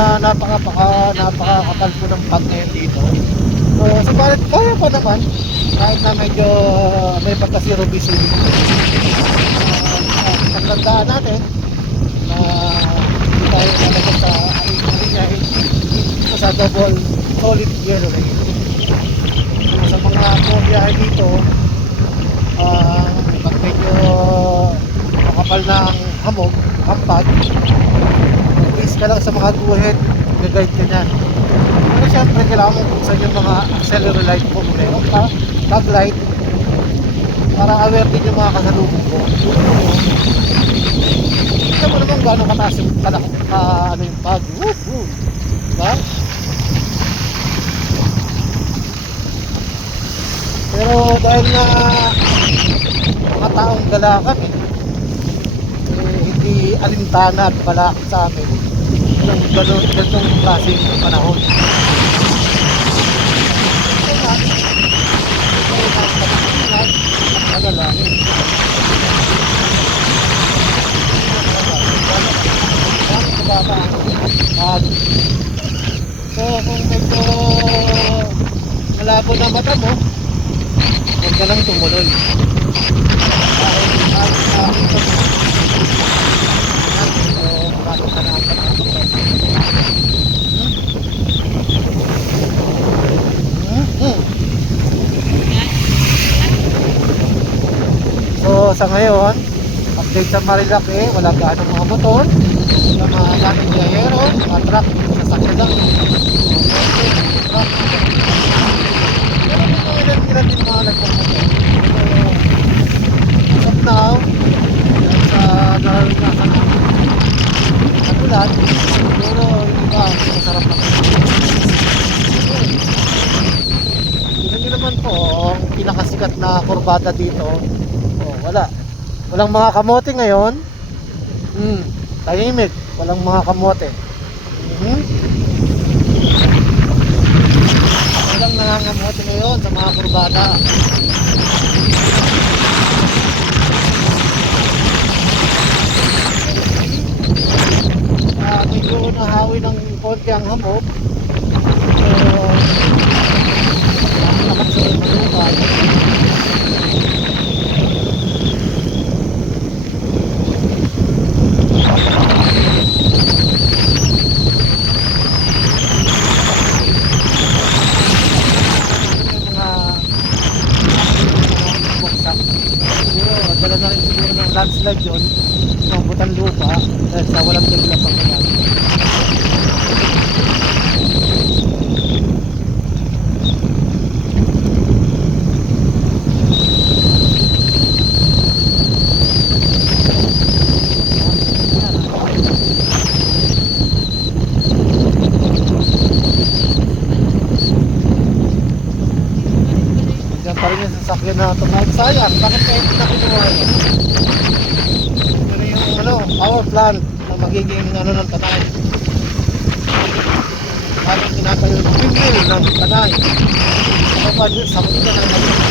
na napakakapal po ng pag ngayon dito. So, subalit kaya pa naman kahit na medyo may pagka-zero visibility. Paglandaan natin na hindi tayo nalagay sa linya dito sa double solid yellow lane. So, sa mga bumiyahe dito, pag medyo makapal na ang hamog, ampag, is ka lang sa mga guhit, gagayad ka niyan. Pero syempre kailangan mo buksan yung mga auxiliary light mo, meron ka, backlight, para aware din yung mga kasalubong ko. Tignan mo naman gano'ng kataas yung ano yung pag. Diba? Pero dahil na mga taong gala kami, hindi alintana at palakit sa amin ng ganitong klaseng panahon. Nagalangin. So kung medyo malabo na mata mo, huwag ka lang tumuloy. So sa ngayon, update sa Marilaki, wala gaano mga motor, wala mga daming biyahero, mga truck, sasakyan lang. Pero ilan din mga nagpamotor. As of now, sa naranasan namin katulad, pero yung iba masarap na. Tignan nyo naman po ang pinakasikat na kurbada dito. Walang mga kamote ngayon. Tahimik, walang mga kamote. Walang nangangamote ngayon sa mga kurbada. Medyo nahawi ng konti ang hamog. Nakapagsunod na lupa. Dala na rin siguro ng landslide yun, mabutan lupa dahil sa walang tigil ang pagkakas. Diyan pa rin yung sasakyan na tumawag. Sayang, bakit kayo hindi nakinuha yun? Pero yung power plant na magiging ng Tanay. Parang tinatayo yung windmill ng Tanay. Sa mga na naman.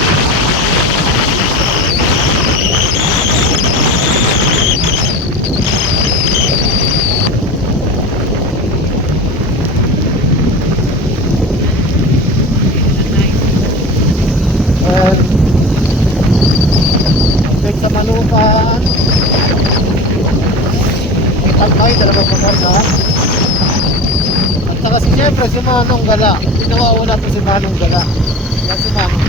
Sa Manukan may Talbay, dalawang motor na at saka siyempre si Manong Gala, pinawawala po si Manong Gala. Yan si Manong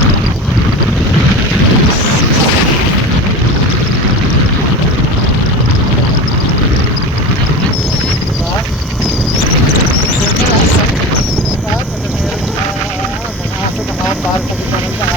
mga aso nakapahal sa gitna ng daan.